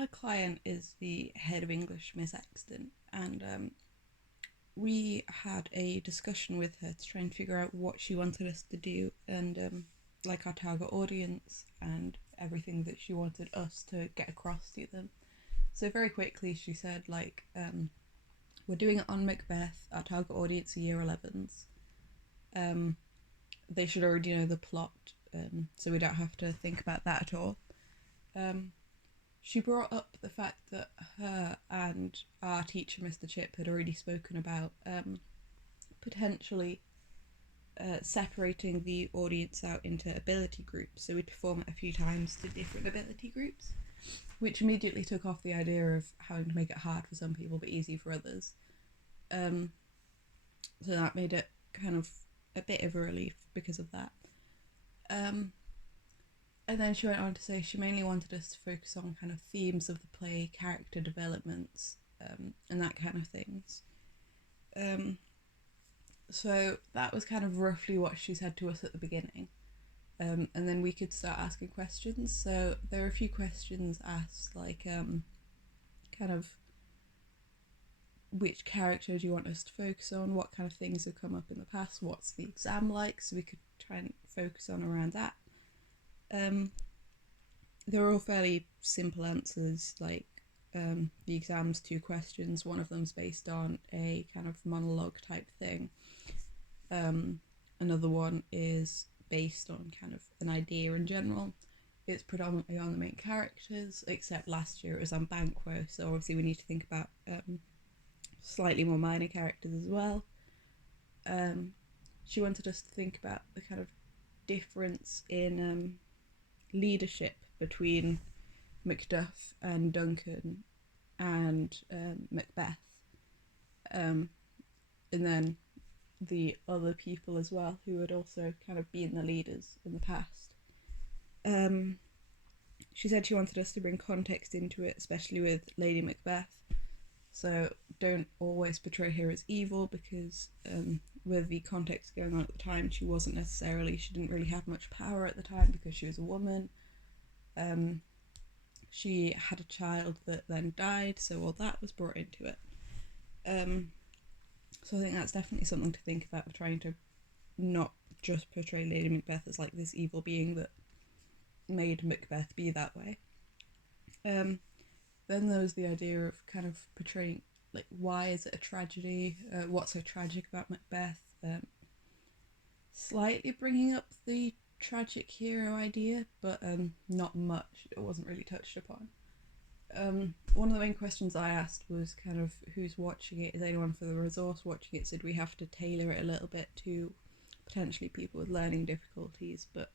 our client is the head of English, Miss Exton, and we had a discussion with her to try and figure out what she wanted us to do and like our target audience and everything that she wanted us to get across to them. So very quickly she said we're doing it on Macbeth. Our target audience are year 11s. They should already know the plot, so we don't have to think about that at all. She brought up the fact that her and our teacher, Mr. Chip, had already spoken about potentially separating the audience out into ability groups. So we'd perform it a few times to different ability groups, which immediately took off the idea of having to make it hard for some people but easy for others. So that made it kind of a bit of a relief because of that. And then she went on to say she mainly wanted us to focus on kind of themes of the play, character developments, and that kind of things. So that was kind of roughly what she said to us at the beginning. And then we could start asking questions. So there are a few questions asked, like kind of which character do you want us to focus on? What kind of things have come up in the past? What's the exam like? So we could try and focus on around that. They're all fairly simple answers, like the exam's 2 questions. One of them's based on a kind of monologue type thing. Another one is based on kind of an idea in general. It's predominantly on the main characters, except last year it was on Banquo, so obviously we need to think about slightly more minor characters as well. She wanted us to think about the kind of difference in leadership between Macduff and Duncan and Macbeth, and then the other people as well who had also kind of been the leaders in the past. She said she wanted us to bring context into it, especially with Lady Macbeth. So don't always portray her as evil, because with the context going on at the time, she didn't really have much power at the time because she was a woman. She had a child that then died, so all that was brought into it. So I think that's definitely something to think about, trying to not just portray Lady Macbeth as like this evil being that made Macbeth be that way. Then there was the idea of kind of portraying, like, why is it a tragedy? What's so tragic about Macbeth? Slightly bringing up the tragic hero idea, but not much. It wasn't really touched upon. One of the main questions I asked was kind of who's watching it? Is anyone for the resource watching it? So do we have to tailor it a little bit to potentially people with learning difficulties? But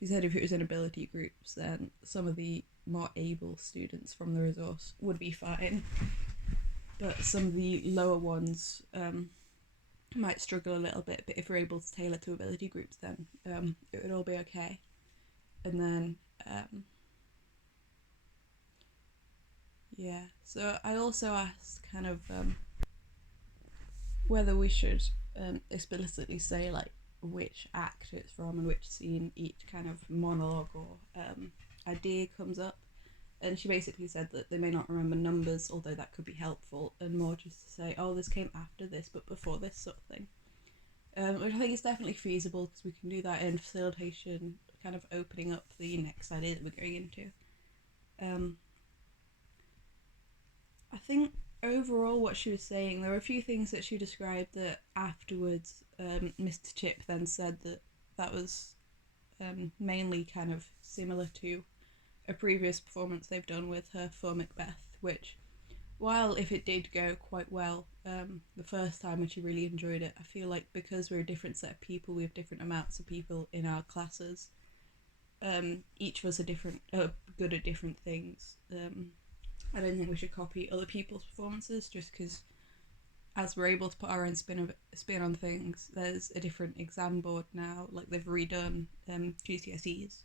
she said if it was in ability groups, then some of the more able students from the resource would be fine, but some of the lower ones might struggle a little bit. But if we're able to tailor to ability groups, then it would all be okay. And then so I also asked kind of whether we should explicitly say like which act it's from and which scene each kind of monologue or idea comes up. And she basically said that they may not remember numbers, although that could be helpful, and more just to say, oh, this came after this but before this, sort of thing. Which I think is definitely feasible, because we can do that in facilitation, kind of opening up the next idea that we're going into. I think overall what she was saying, there were a few things that she described that afterwards Mr. Chip then said that was mainly kind of similar to a previous performance they've done with her for Macbeth, which, while if it did go quite well the first time and she really enjoyed it, I feel like because we're a different set of people, we have different amounts of people in our classes, each of us are good at different things. I don't think we should copy other people's performances, just because as we're able to put our own spin on things, there's a different exam board now, like they've redone GCSEs.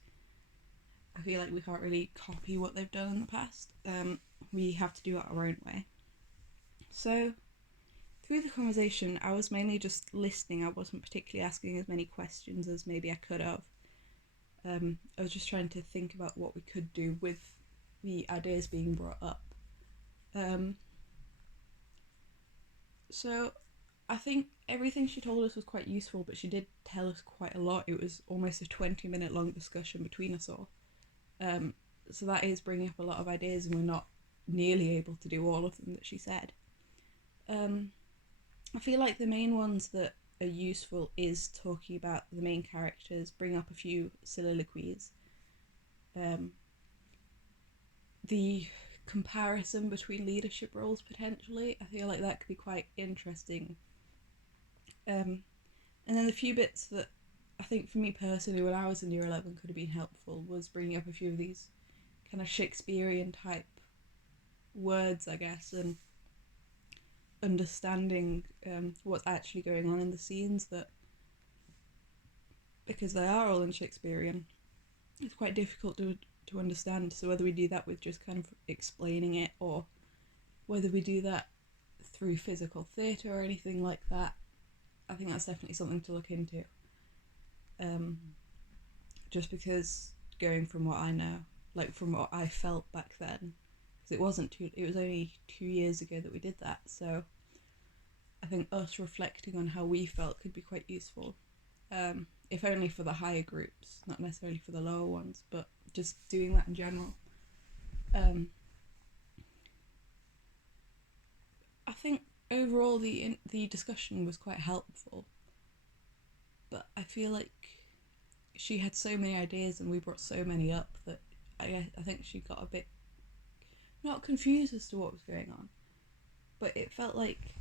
I feel like we can't really copy what they've done in the past. We have to do it our own way. So through the conversation, I was mainly just listening. I wasn't particularly asking as many questions as maybe I could have. I was just trying to think about what we could do with the ideas being brought up. Um, so I think everything she told us was quite useful, but she did tell us quite a lot. It was almost a 20-minute long discussion between us all. Um, so that is bringing up a lot of ideas, and we're not nearly able to do all of them that she said. I feel like the main ones that are useful is talking about the main characters, bring up a few soliloquies. The comparison between leadership roles potentially, I feel like that could be quite interesting. And then the few bits that I think for me personally, when I was in year 11, could have been helpful was bringing up a few of these kind of Shakespearean type words, I guess, and understanding what's actually going on in the scenes, that because they are all in Shakespearean, it's quite difficult to understand. So whether we do that with just kind of explaining it, or whether we do that through physical theatre or anything like that, I think that's definitely something to look into. Just because going from what I know, like from what I felt back then, because it was only 2 years ago that we did that, so I think us reflecting on how we felt could be quite useful. If only for the higher groups, not necessarily for the lower ones, but just doing that in general. I think overall the discussion was quite helpful, but I feel like she had so many ideas and we brought so many up that I think she got a bit not confused as to what was going on, but it felt like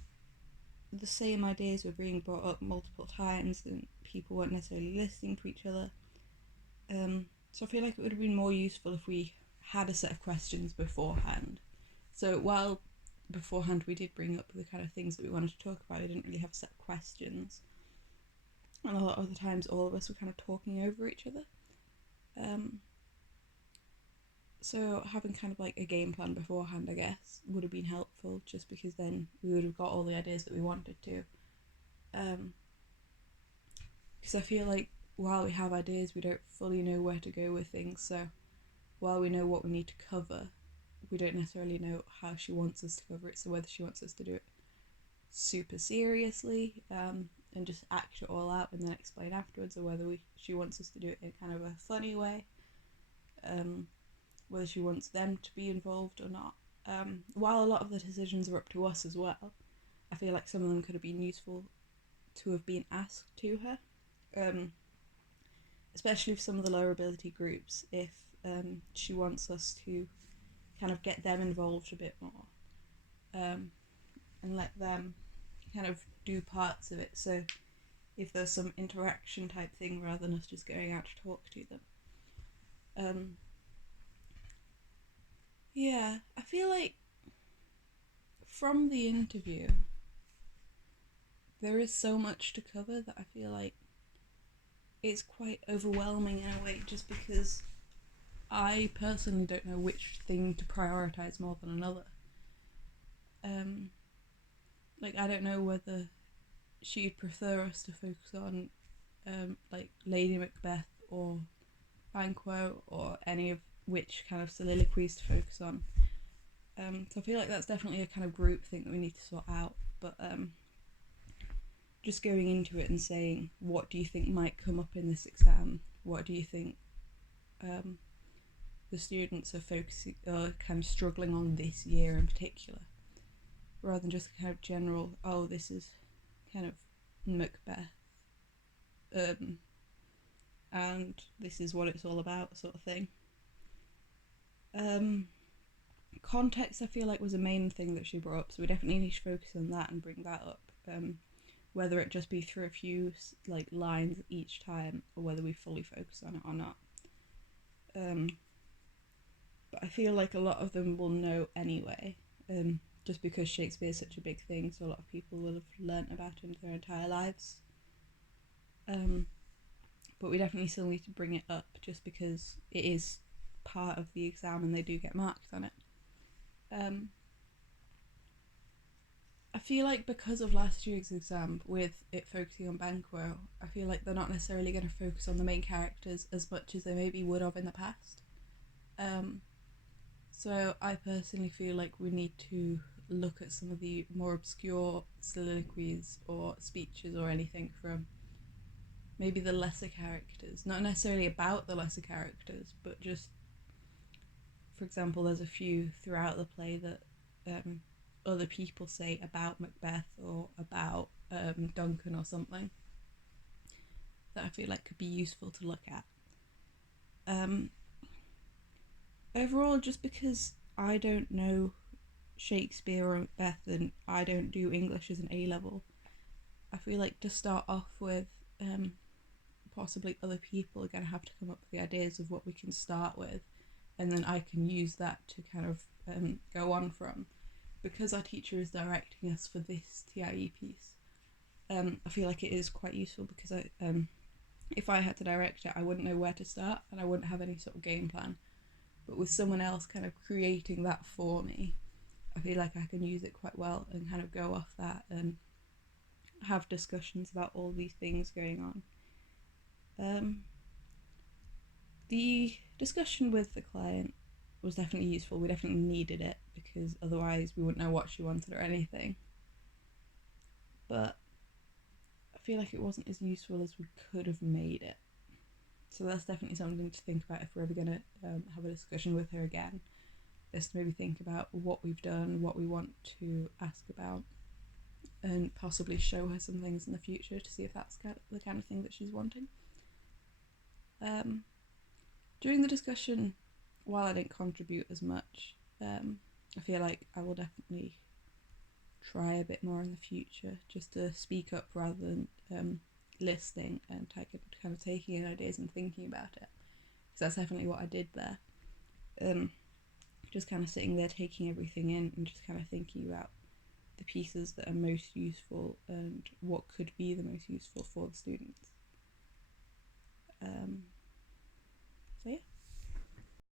the same ideas were being brought up multiple times and people weren't necessarily listening to each other. So I feel like it would have been more useful if we had a set of questions beforehand. So while beforehand we did bring up the kind of things that we wanted to talk about, we didn't really have a set of questions. And a lot of the times all of us were kind of talking over each other. So having kind of like a game plan beforehand, I guess, would have been helpful, just because then we would have got all the ideas that we wanted to. Because I feel like while we have ideas, we don't fully know where to go with things. So while we know what we need to cover, we don't necessarily know how she wants us to cover it. So whether she wants us to do it super seriously and just act it all out and then explain afterwards, or whether she wants us to do it in kind of a funny way, whether she wants them to be involved or not. While a lot of the decisions are up to us as well, I feel like some of them could have been useful to have been asked to her, especially for some of the lower ability groups, if she wants us to kind of get them involved a bit more, and let them kind of do parts of it. So if there's some interaction type thing rather than us just going out to talk to them. Yeah, I feel like from the interview there is so much to cover that I feel like it's quite overwhelming in a way, just because I personally don't know which thing to prioritise more than another. Like, I don't know whether she'd prefer us to focus on like Lady Macbeth or Banquo, or any of which kind of soliloquies to focus on. So I feel like that's definitely a kind of group thing that we need to sort out. But just going into it and saying, what do you think might come up in this exam? What do you think the students are focusing, kind of struggling on this year in particular, rather than just kind of general, oh, this is kind of Macbeth, and this is what it's all about, sort of thing. Context, I feel like, was a main thing that she brought up, so we definitely need to focus on that and bring that up. Whether it just be through a few like lines each time, or whether we fully focus on it or not. But I feel like a lot of them will know anyway, just because Shakespeare is such a big thing, so a lot of people will have learnt about it their entire lives. But we definitely still need to bring it up, just because it is part of the exam and they do get marks on it. I feel like because of last year's exam, with it focusing on Banquo, I feel like they're not necessarily going to focus on the main characters as much as they maybe would have in the past. So I personally feel like we need to look at some of the more obscure soliloquies or speeches or anything from maybe the lesser characters. Not necessarily about the lesser characters, but just, for example, there's a few throughout the play that other people say about Macbeth or about Duncan or something that I feel like could be useful to look at. Um, Overall, just because I don't know Shakespeare or Macbeth and I don't do English as an A level, I feel like to start off with, possibly other people are going to have to come up with the ideas of what we can start with, and then I can use that to kind of go on from. Because our teacher is directing us for this TIE piece, I feel like it is quite useful because if I had to direct it, I wouldn't know where to start and I wouldn't have any sort of game plan. But with someone else kind of creating that for me, I feel like I can use it quite well and kind of go off that and have discussions about all these things going on. The discussion with the client was definitely useful. We definitely needed it because otherwise we wouldn't know what she wanted or anything. But I feel like it wasn't as useful as we could have made it. So that's definitely something to think about if we're ever going to have a discussion with her again. Is to maybe think about what we've done, what we want to ask about, and possibly show her some things in the future to see if that's the kind of thing that she's wanting. During the discussion, while I didn't contribute as much, I feel like I will definitely try a bit more in the future just to speak up rather than listening and kind of taking in ideas and thinking about it. Because that's definitely what I did there. Just kind of sitting there taking everything in and just kind of thinking about the pieces that are most useful and what could be the most useful for the students. So yeah.